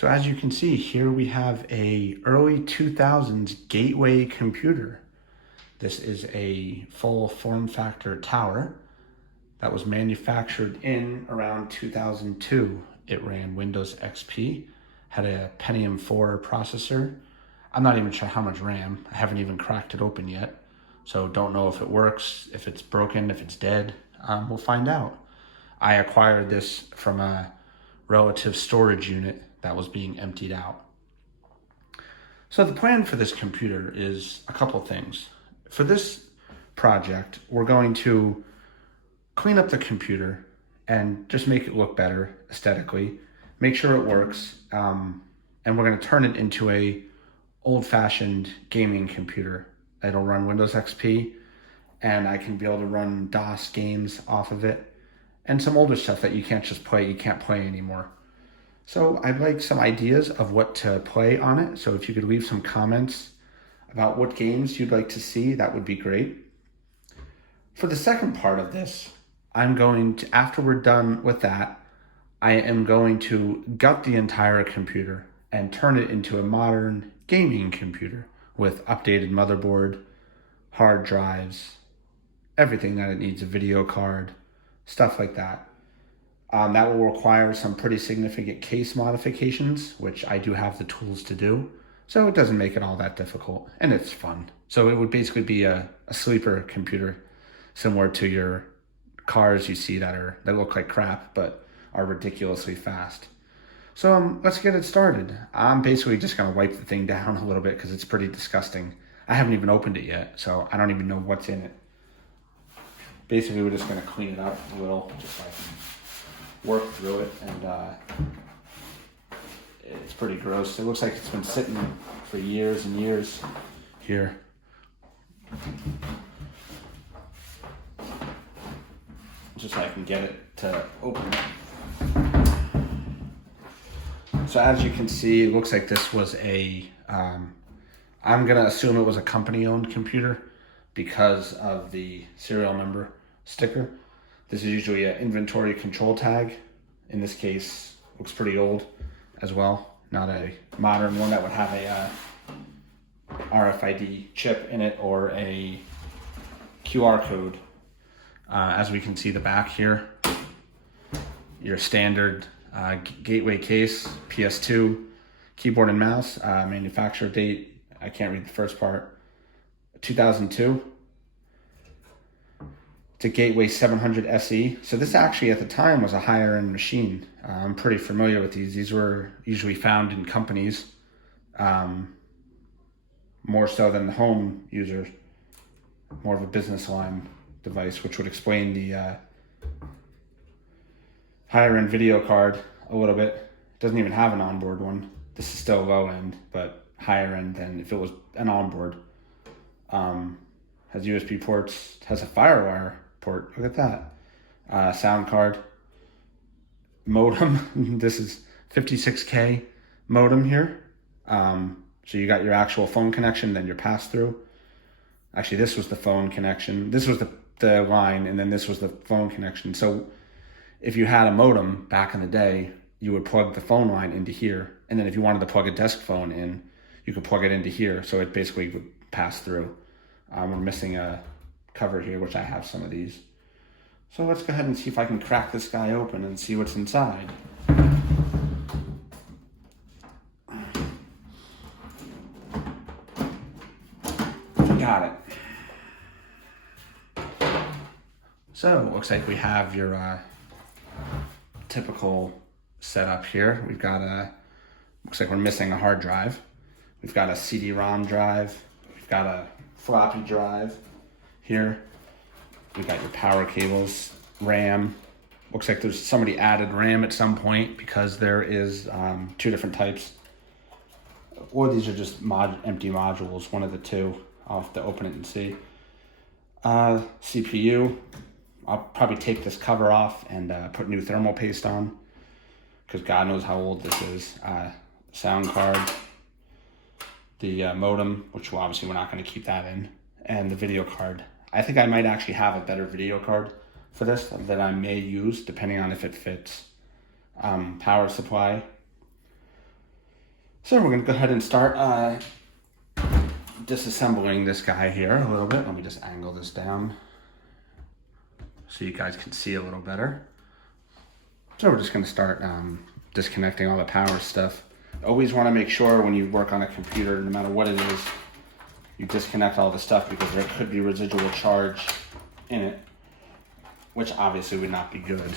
So as you can see here, we have a early 2000s gateway computer. This is a full form factor tower that was manufactured in around 2002. It ran Windows XP, had a Pentium 4 processor. I'm not even sure how much RAM. I haven't even cracked it open yet. So don't know if it works, if it's broken, if it's dead. We'll find out. I acquired this from a relative storage unit that was being emptied out. So the plan for this computer is a couple things. For this project, we're going to clean up the computer and just make it look better aesthetically, make sure it works, and we're going to turn it into a old-fashioned gaming computer. It'll run Windows XP, and I can be able to run DOS games off of it, and some older stuff that you can't play anymore. So I'd like some ideas of what to play on it. So if you could leave some comments about what games you'd like to see, that would be great. For the second part of this, after we're done with that, I am going to gut the entire computer and turn it into a modern gaming computer with updated motherboard, hard drives, everything that it needs, a video card, stuff like that. That will require some pretty significant case modifications, which I do have the tools to do. So it doesn't make it all that difficult, and it's fun. So it would basically be a sleeper computer, similar to your cars you see that look like crap, but are ridiculously fast. So let's get it started. I'm basically just gonna wipe the thing down a little bit because it's pretty disgusting. I haven't even opened it yet, so I don't even know what's in it. Basically, we're just gonna clean it up a little, just like work through it, and it's pretty gross. It looks like it's been sitting for years and years here. Just so I can get it to open. So as you can see, it looks like this was I'm gonna assume it was a company-owned computer because of the serial number sticker. This is usually an inventory control tag. In this case, looks pretty old as well. Not a modern one that would have a RFID chip in it or a QR code. As we can see the back here, your standard gateway case, PS2, keyboard and mouse, manufacturer date, I can't read the first part, 2002. It's a Gateway 700 SE. So this actually at the time was a higher end machine. I'm pretty familiar with these. These were usually found in companies, more so than the home users, more of a business line device, which would explain the higher end video card a little bit. It doesn't even have an onboard one. This is still low end, but higher end than if it was an onboard. Has USB ports, has a FireWire port. Look at that. Sound card, modem. This is 56K modem here. So you got your actual phone connection, then your pass through. Actually, this was the phone connection. This was the line, and then this was the phone connection. So if you had a modem back in the day, you would plug the phone line into here, and then if you wanted to plug a desk phone in, you could plug it into here. So it basically would pass through. We're missing a cover here, which I have some of these. So let's go ahead and see if I can crack this guy open and see what's inside. Got it. So it looks like we have your typical setup here. We've got looks like we're missing a hard drive. We've got a CD-ROM drive. We've got a floppy drive here. We've got your power cables, RAM. Looks like there's somebody added RAM at some point because there is two different types. Or these are just empty modules, one of the two. I'll have to open it and see. CPU. I'll probably take this cover off and put new thermal paste on because God knows how old this is. Sound card. The modem, which obviously we're not going to keep that in, and the video card. I think I might actually have a better video card for this that I may use depending on if it fits. Power supply. So we're gonna go ahead and start disassembling this guy here a little bit. Let me just angle this down so you guys can see a little better. So we're just gonna start disconnecting all the power stuff. Always wanna make sure when you work on a computer, no matter what it is, you disconnect all the stuff because there could be residual charge in it, which obviously would not be good.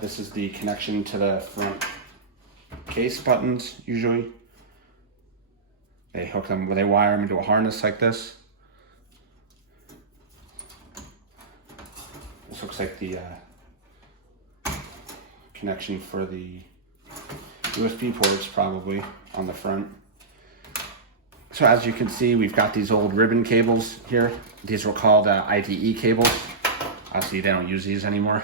This is the connection to the front case buttons. Usually they hook them, they wire them into a harness like this. This looks like the connection for the USB ports, probably on the front. So as you can see, we've got these old ribbon cables here. These were called IDE cables. Obviously they don't use these anymore.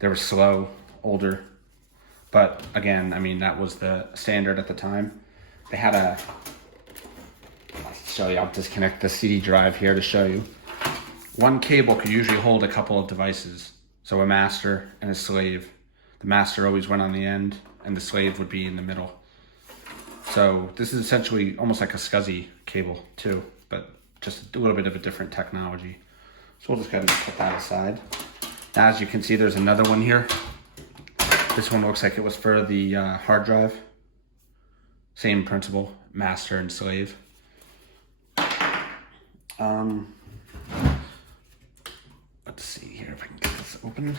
They were slow, older, but again, I mean, that was the standard at the time. They had I'll show you, I'll disconnect the CD drive here to show you. One cable could usually hold a couple of devices. So a master and a slave. The master always went on the end and the slave would be in the middle. So this is essentially almost like a SCSI cable too, but just a little bit of a different technology. So we'll just go ahead and put that aside. Now, as you can see, there's another one here. This one looks like it was for the hard drive. Same principle, master and slave. Let's see here if I can get this open.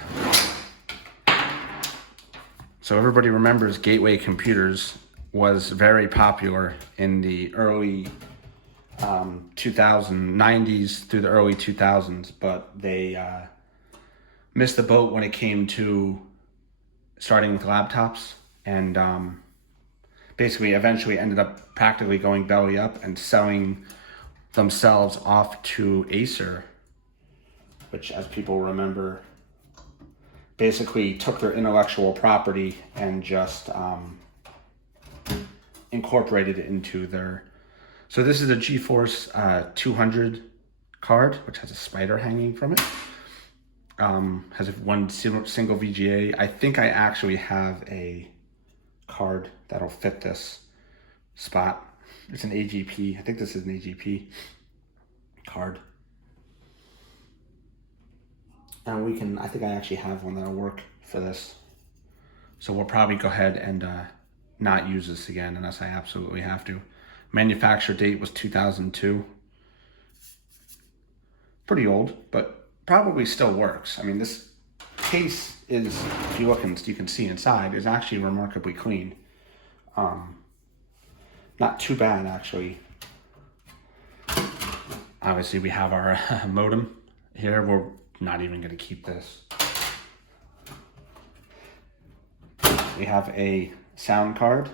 So everybody remembers Gateway Computers was very popular in the early 90s through the early 2000s, but they missed the boat when it came to starting with laptops, and basically eventually ended up practically going belly up and selling themselves off to Acer, which, as people remember, basically took their intellectual property and just incorporated it into their... So this is a GeForce 200 card, which has a spider hanging from it. Has one single VGA. I think I actually have a card that'll fit this spot. It's an AGP. I think this is an AGP card. And I think I actually have one that'll work for this. So we'll probably go ahead and not use this again unless I absolutely have to. Manufacture date was 2002. Pretty old, but probably still works. I mean, this case is, if you look and you can see inside, is actually remarkably clean. Not too bad, actually. Obviously, we have our modem here. We're not even going to keep this. We have a sound card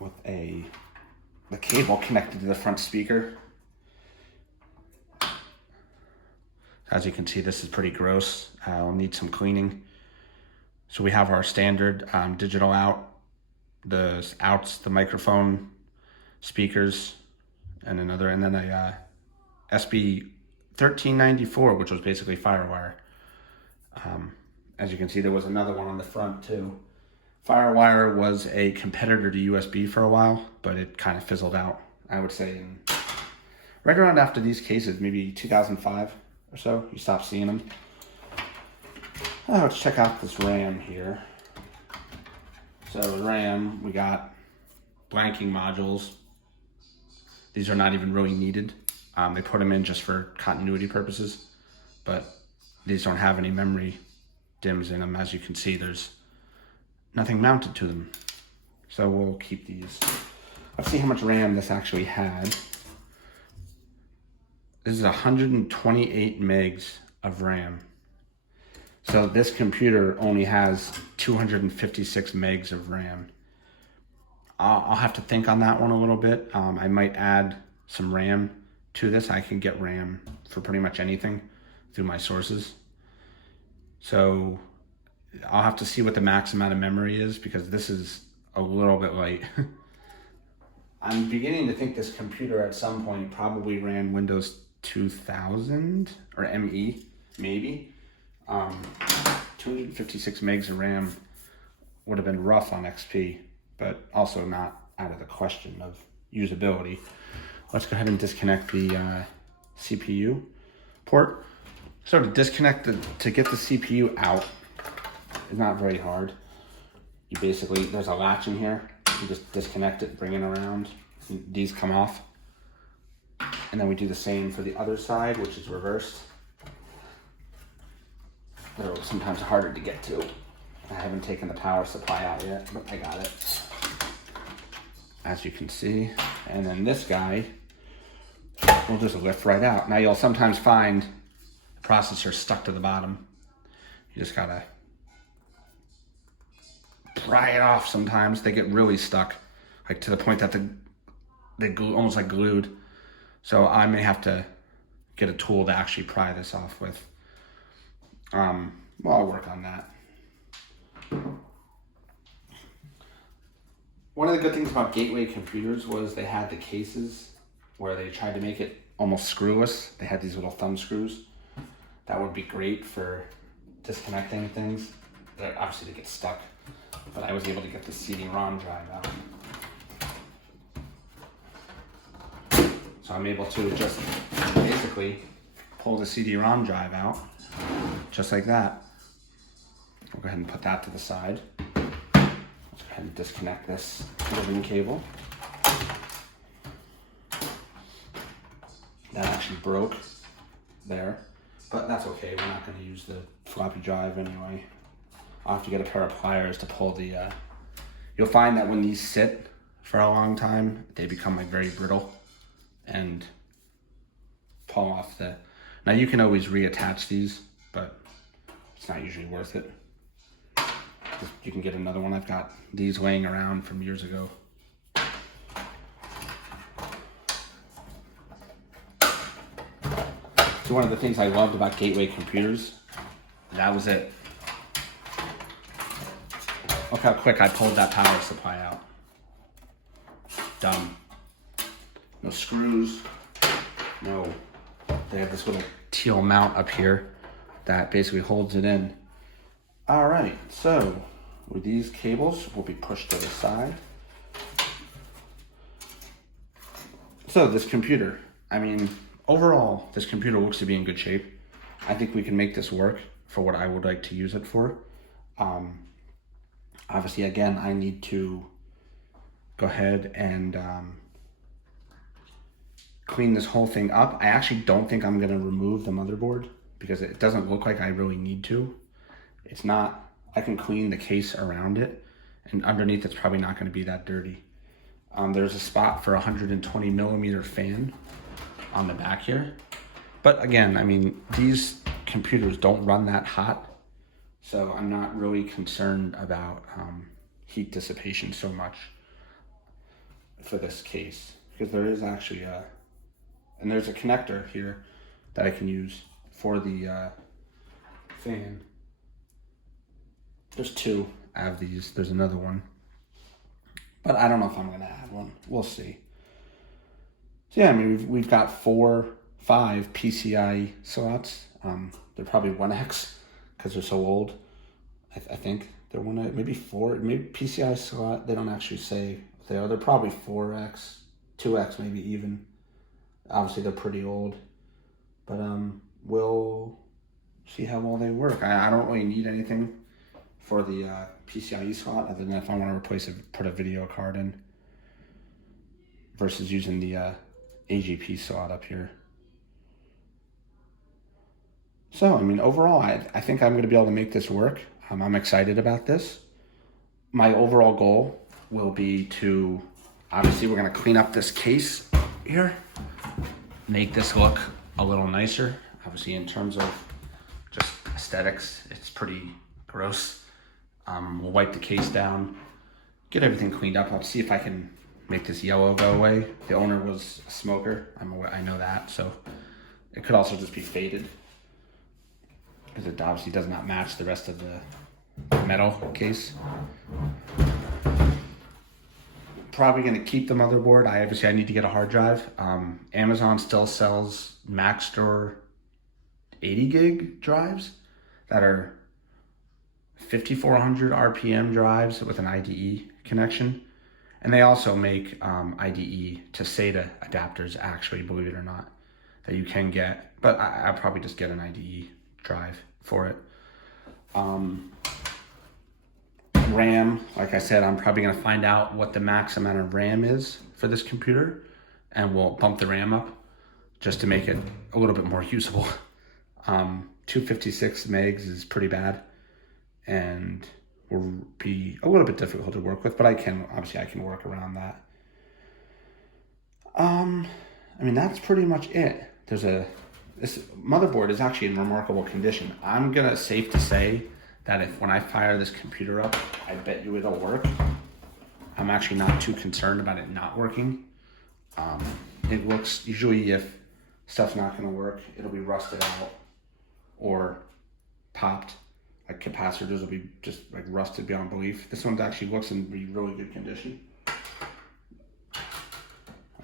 with the cable connected to the front speaker. As you can see, this is pretty gross. I'll need some cleaning. So we have our standard digital out, the outs, the microphone, speakers, and then a SB 1394, which was basically FireWire. As you can see, there was another one on the front too. FireWire was a competitor to USB for a while, but it kind of fizzled out, I would say, right around after these cases, maybe 2005 or so, you stopped seeing them. Let's check out this RAM here. So the RAM, we got blanking modules. These are not even really needed. They put them in just for continuity purposes, but these don't have any memory DIMMs in them. As you can see, there's nothing mounted to them. So we'll keep these. Let's see how much RAM this actually had. This is 128 megs of RAM. So this computer only has 256 megs of RAM. I'll have to think on that one a little bit. I might add some RAM to this. I can get RAM for pretty much anything through my sources. So I'll have to see what the max amount of memory is, because this is a little bit light. I'm beginning to think this computer at some point probably ran Windows 2000 or ME, maybe. 256 megs of RAM would have been rough on XP, but also not out of the question of usability. Let's go ahead and disconnect the CPU port. So to disconnect to get the CPU out is not very hard. You basically, there's a latch in here. You just disconnect it, bring it around. These come off. And then we do the same for the other side, which is reversed. They're sometimes harder to get to. I haven't taken the power supply out yet, but I got it. As you can see. And then this guy will just lift right out. Now you'll sometimes find the processor stuck to the bottom. You just gotta pry it off sometimes. They get really stuck, like to the point that they glue, almost like glued. So I may have to get a tool to actually pry this off with. Well, I'll work on that. One of the good things about Gateway computers was they had the cases where they tried to make it almost screwless. They had these little thumb screws. That would be great for disconnecting things. Obviously they get stuck, but I was able to get the CD-ROM drive out. So I'm able to just basically pull the CD-ROM drive out, just like that. We'll go ahead and put that to the side. Let's go ahead and disconnect this ribbon cable. That actually broke there, but that's okay. We're not going to use the floppy drive anyway. I'll have to get a pair of pliers to pull the, you'll find that when these sit for a long time, they become like very brittle and pull off the, now you can always reattach these, but it's not usually worth it. You can get another one. I've got these laying around from years ago. So one of the things I loved about Gateway computers, that was it. Look how quick I pulled that power supply out. Done. No screws, no. They have this little teal mount up here that basically holds it in. All right, so with these cables will be pushed to the side. So this computer, I mean, overall, this computer looks to be in good shape. I think we can make this work for what I would like to use it for. Obviously, again, I need to go ahead and clean this whole thing up. I actually don't think I'm gonna remove the motherboard because it doesn't look like I really need to. It's not, I can clean the case around it, and underneath it's probably not gonna be that dirty. There's a spot for a 120 millimeter fan on the back here. But again, I mean, these computers don't run that hot, so I'm not really concerned about heat dissipation so much for this case, because there is actually and there's a connector here that I can use for the fan. There's two. I have these. There's another one, but I don't know if I'm gonna add one. We'll see. So yeah, I mean we've got 5 PCI slots. They're probably 1X because they're so old. I think they're maybe 4. Maybe PCI slot. They don't actually say they are. They're probably 4X, 2X, maybe even. Obviously they're pretty old, but we'll see how well they work. I don't really need anything for the PCIe slot, other than if I want to replace it, put a video card in, versus using the AGP slot up here. So, I mean, overall, I think I'm going to be able to make this work. I'm excited about this. My overall goal will be to, obviously, we're going to clean up this case here, make this look a little nicer. Obviously, in terms of just aesthetics, it's pretty gross. We'll wipe the case down, get everything cleaned up. I'll see if I can make this yellow go away. The owner was a smoker. I know that, so it could also just be faded because it obviously does not match the rest of the metal case. probably going to keep the motherboard. I need to get a hard drive. Amazon still sells Mac Store 80 gig drives that are 5400 RPM drives with an IDE connection. And they also make IDE to SATA adapters, actually, believe it or not, that you can get. But I'll probably just get an IDE drive for it. RAM, like I said, I'm probably going to find out what the max amount of RAM is for this computer, and we'll bump the RAM up just to make it a little bit more usable. 256 megs is pretty bad and will be a little bit difficult to work with, but I can work around that. I mean, that's pretty much it. This motherboard is actually in remarkable condition. I'm gonna safe to say that when I fire this computer up, I bet you it'll work. I'm actually not too concerned about it not working. It looks, usually if stuff's not gonna work, it'll be rusted out or popped. Like capacitors will be just like rusted beyond belief. This one actually looks in really good condition.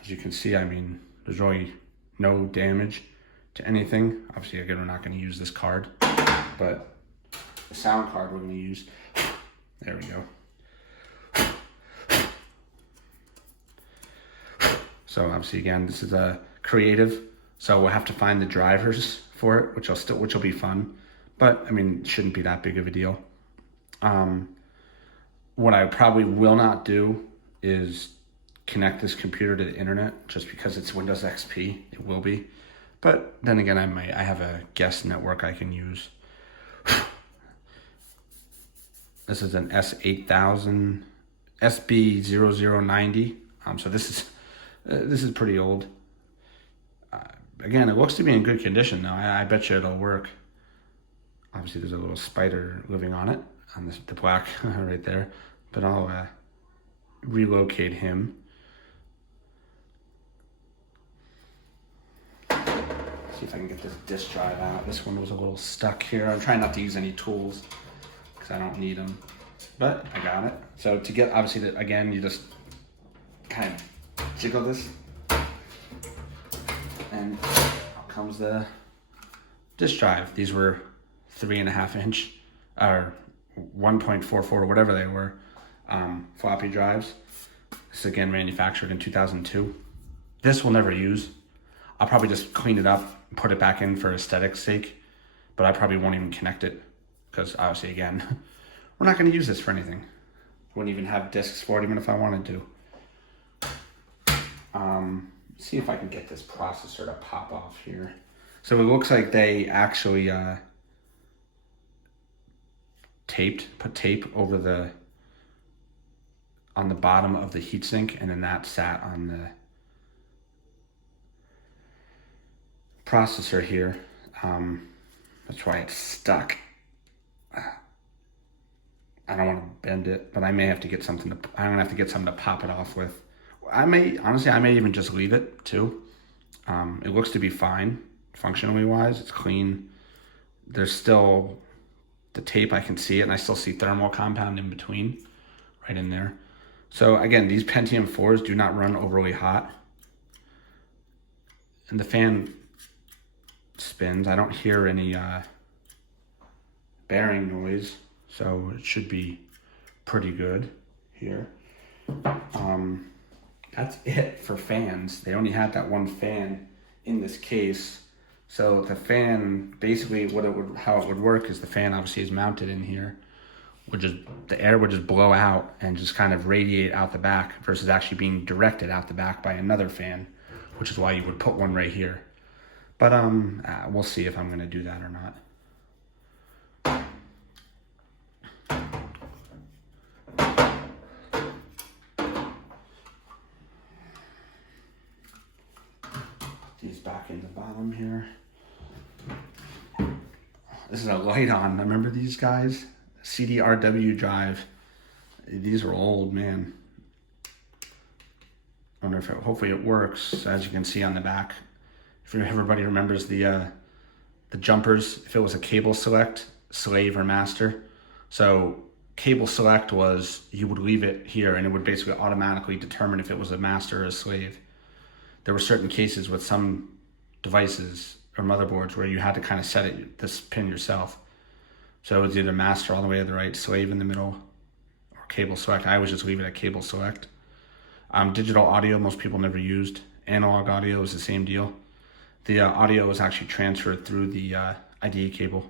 As you can see, I mean, there's really no damage to anything. Obviously, again, we're not going to use this card, but the sound card we're going to use. There we go. So obviously, again, this is a creative, so we'll have to find the drivers for it, which will be fun. But I mean, it shouldn't be that big of a deal. What I probably will not do is connect this computer to the internet, just because it's Windows XP. It will be. But then again, I have a guest network I can use. This is an S8000 SB0090. So this is pretty old. Again, it looks to be in good condition though. I bet you it'll work. Obviously, there's a little spider living on it, on the black right there. But I'll relocate him. See if I can get this disk drive out. This one was a little stuck here. I'm trying not to use any tools because I don't need them, but I got it. So to get, obviously, again, you just kind of jiggle this, and out comes the disk drive. These were 3.5 inch or 1.44, whatever they were, floppy drives. This is again manufactured in 2002. This we'll never use. I'll probably just clean it up, put it back in for aesthetic's sake, but I probably won't even connect it because obviously, again, we're not going to use this for anything. Wouldn't even have discs for it even if I wanted to. See if I can get this processor to pop off here. So it looks like they actually put tape over on the bottom of the heatsink, and then that sat on the processor here. That's why it's stuck. I don't want to bend it, but I may have to get something I'm gonna have to get something to pop it off with. I may even just leave it too. It looks to be fine functionally wise. It's clean. There's still the tape, I can see it, and I still see thermal compound in between, right in there. So again, these Pentium 4s do not run overly hot. And the fan spins. I don't hear any bearing noise, so it should be pretty good here. That's it for fans. They only had that one fan in this case. So the fan, basically how it would work is the fan obviously is mounted in here. The air would just blow out and just kind of radiate out the back versus actually being directed out the back by another fan, which is why you would put one right here. But we'll see if I'm going to do that or not. These back in the bottom here. This is a light on. Remember these guys? CDRW drive. These are old, man. I wonder if hopefully it works. As you can see on the back, if everybody remembers the jumpers, if it was a cable select, slave or master. So cable select was you would leave it here and it would basically automatically determine if it was a master or a slave. There were certain cases with some devices or motherboards where you had to kind of set this pin yourself. So it was either master all the way to the right, slave in the middle, or cable select. I always just leave it at cable select. Digital audio, most people never used. Analog audio is the same deal. The audio is actually transferred through the IDE cable.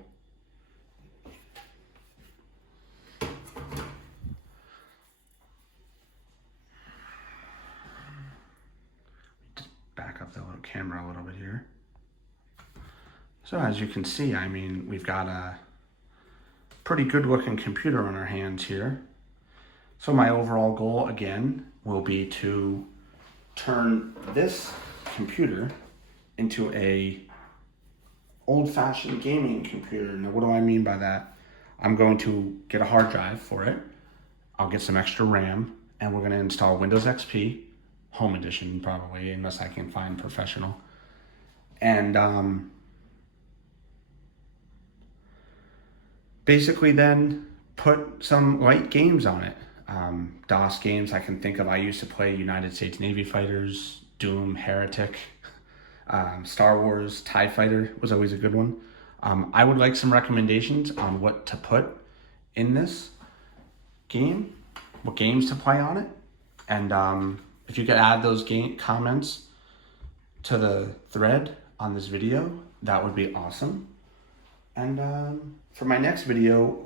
Just back up the little camera a little bit here. So as you can see, I mean, we've got a pretty good looking computer on our hands here. So my overall goal again will be to turn this computer into a old-fashioned gaming computer. Now what do I mean by that? I'm going to get a hard drive for it. I'll get some extra RAM, and we're going to install Windows XP, Home Edition probably, unless I can find professional. And basically then put some light games on it. DOS games I can think of. I used to play United States Navy Fighters, Doom, Heretic, Star Wars, TIE Fighter was always a good one. I would like some recommendations on what to put in this game, what games to play on it. And if you could add those comments to the thread on this video, that would be awesome. And for my next video,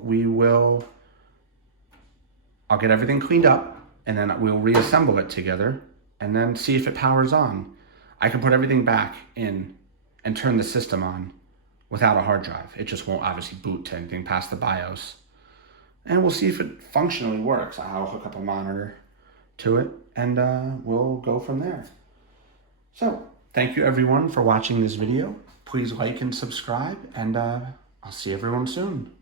I'll get everything cleaned up, and then we'll reassemble it together and then see if it powers on. I can put everything back in and turn the system on without a hard drive. It just won't obviously boot to anything past the BIOS. And we'll see if it functionally works. I'll hook up a monitor to it, and we'll go from there. So, thank you everyone for watching this video. Please like and subscribe, and I'll see everyone soon.